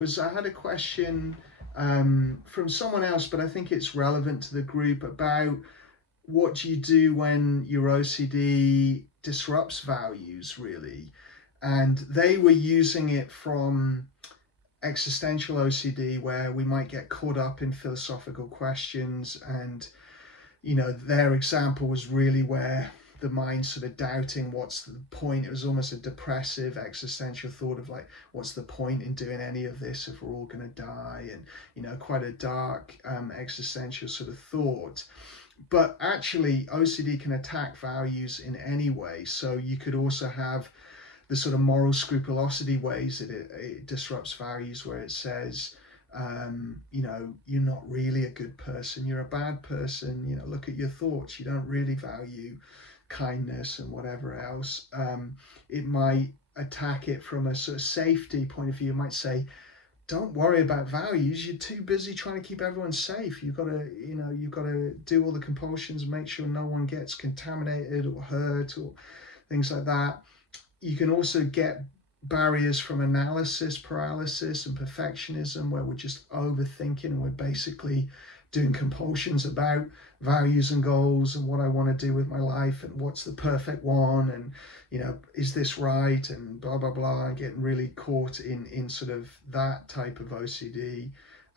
I had a question from someone else, but I think it's relevant to the group about what do you do when your OCD disrupts values, really. And they were using it from existential OCD, where we might get caught up in philosophical questions. And, their example was really where the mind sort of doubting what's the point. It was almost a depressive existential thought of like, what's the point in doing any of this if we're all going to die? And quite a dark existential sort of thought. But actually OCD can attack values in any way. So you could also have the sort of moral scrupulosity ways that it disrupts values, where it says, you're not really a good person, you're a bad person, look at your thoughts, you don't really value kindness and whatever else. It might attack it from a sort of safety point of view. It might say, don't worry about values, you're too busy trying to keep everyone safe. You've got to do all the compulsions, make sure no one gets contaminated or hurt or things like that. You can also get barriers from analysis paralysis and perfectionism, where we're just overthinking and we're basically doing compulsions about values and goals and what I want to do with my life and what's the perfect one, and is this right, and blah blah blah, and getting really caught in sort of that type of OCD.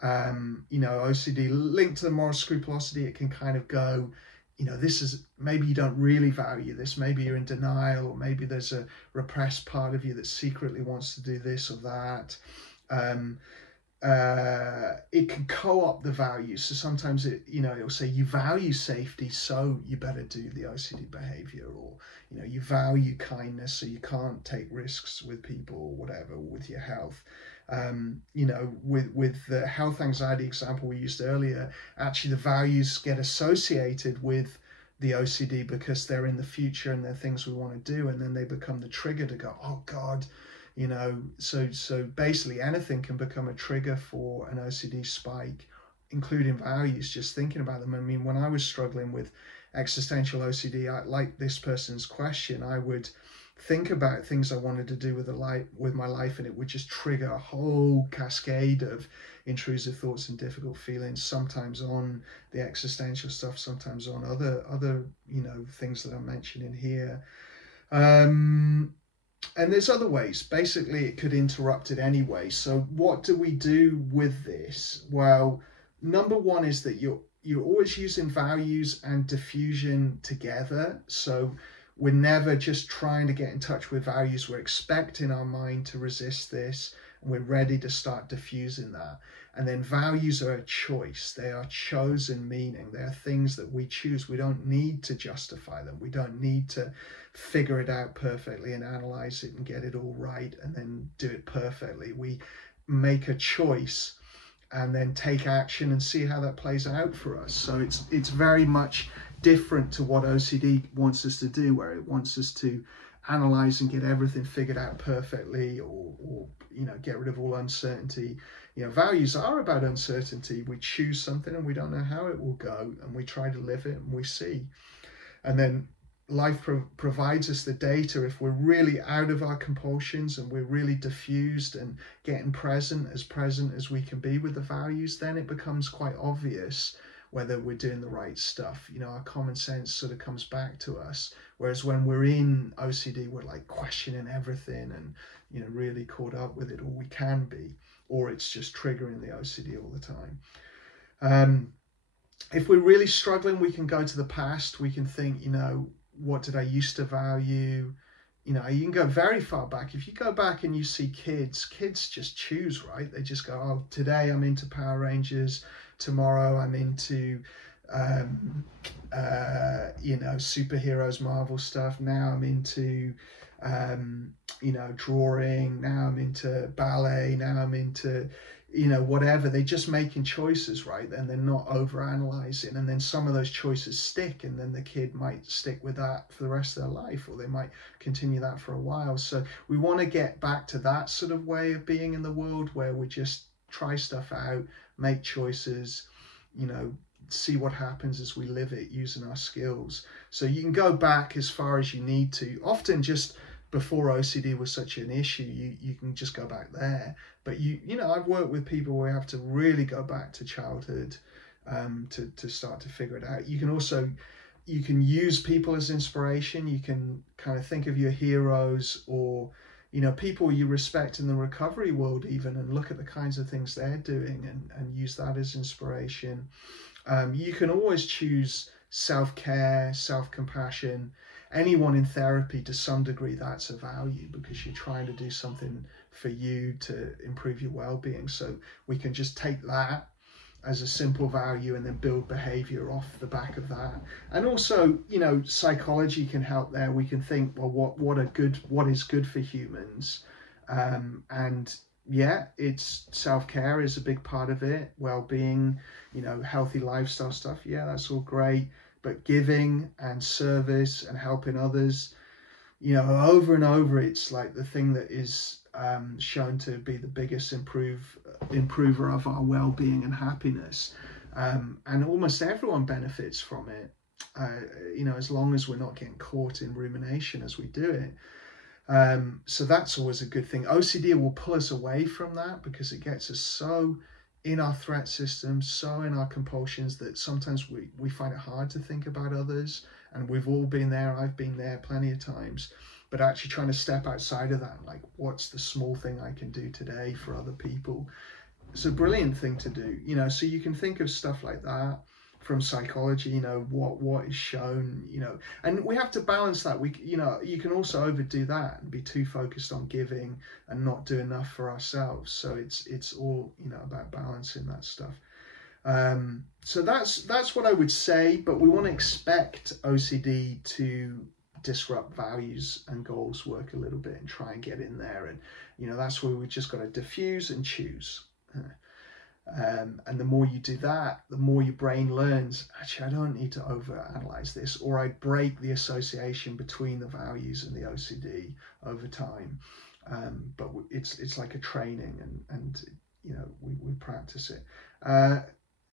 OCD linked to the moral scrupulosity, it can kind of go, this is, maybe you don't really value this, maybe you're in denial, or maybe there's a repressed part of you that secretly wants to do this or that. It can co-opt the values. So sometimes it'll say you value safety, so you better do the OCD behavior, or you value kindness, so you can't take risks with people or whatever, with your health. With the health anxiety example we used earlier, actually the values get associated with the OCD because they're in the future and they're things we want to do, and then they become the trigger to go, oh God, so basically anything can become a trigger for an OCD spike, including values, just thinking about them. I mean, when I was struggling with existential OCD, like this person's question, I would think about things I wanted to do with my life, and it would just trigger a whole cascade of intrusive thoughts and difficult feelings, sometimes on the existential stuff, sometimes on other things that I'm mentioning here. And there's other ways. Basically, it could interrupt it anyway. So what do we do with this? Well, number one is that you're always using values and diffusion together. So we're never just trying to get in touch with values. We're expecting our mind to resist this, and we're ready to start diffusing that. And then values are a choice. They are chosen meaning. They are things that we choose. We don't need to justify them. We don't need to figure it out perfectly and analyze it and get it all right and then do it perfectly. We make a choice and then take action and see how that plays out for us. So it's very much different to what OCD wants us to do, where it wants us to analyze and get everything figured out perfectly, or get rid of all uncertainty. Values are about uncertainty. We choose something and we don't know how it will go, and we try to live it and we see. And then life provides us the data. If we're really out of our compulsions and we're really diffused and getting present as we can be with the values, then it becomes quite obvious whether we're doing the right stuff. Our common sense sort of comes back to us. Whereas when we're in OCD, we're like questioning everything and, really caught up with it, or we can be, or it's just triggering the OCD all the time. If we're really struggling, we can go to the past. We can think, what did I used to value? You can go very far back. If you go back and you see kids just choose, right? They just go, oh, today I'm into Power Rangers, tomorrow I'm into superheroes, Marvel stuff, now I'm into drawing, now I'm into ballet, now I'm into whatever. They're just making choices, right? And they're not over analyzing, and then some of those choices stick, and then the kid might stick with that for the rest of their life, or they might continue that for a while. So we want to get back to that sort of way of being in the world, where we just try stuff out, make choices, see what happens as we live it using our skills. So you can go back as far as you need to, often just before OCD was such an issue, you can just go back there. But you know, I've worked with people where you have to really go back to childhood to start to figure it out. You can use people as inspiration. You can kind of think of your heroes, or you know, people you respect in the recovery world even, and look at the kinds of things they're doing and use that as inspiration. You can always choose self-care, self-compassion. Anyone in therapy, to some degree, that's a value, because you're trying to do something for you to improve your well-being. So we can just take that as a simple value and then build behavior off the back of that. And also, you know, psychology can help there. We can think, well, what is good for humans, and yeah, it's self-care is a big part of it, well-being, you know, healthy lifestyle stuff, yeah, that's all great. But giving and service and helping others, you know, over and over, it's like the thing that is shown to be the biggest improver of our well-being and happiness, and almost everyone benefits from it, you know, as long as we're not getting caught in rumination as we do it. So that's always a good thing. OCD will pull us away from that because it gets us so in our threat system, so in our compulsions, that sometimes we find it hard to think about others. And we've all been there. I've been there plenty of times. But actually trying to step outside of that, like, what's the small thing I can do today for other people? It's a brilliant thing to do, you know. So you can think of stuff like that from psychology, you know, what is shown, you know, and we have to balance that. You know, you can also overdo that and be too focused on giving and not do enough for ourselves. So it's all, you know, about balancing that stuff. So that's what I would say. But we want to expect OCD to disrupt values and goals work a little bit and try and get in there, and you know, that's where we just got to diffuse and choose. And the more you do that, the more your brain learns, actually, I don't need to overanalyze this, or I break the association between the values and the OCD over time. But it's like a training, and you know, we practice it.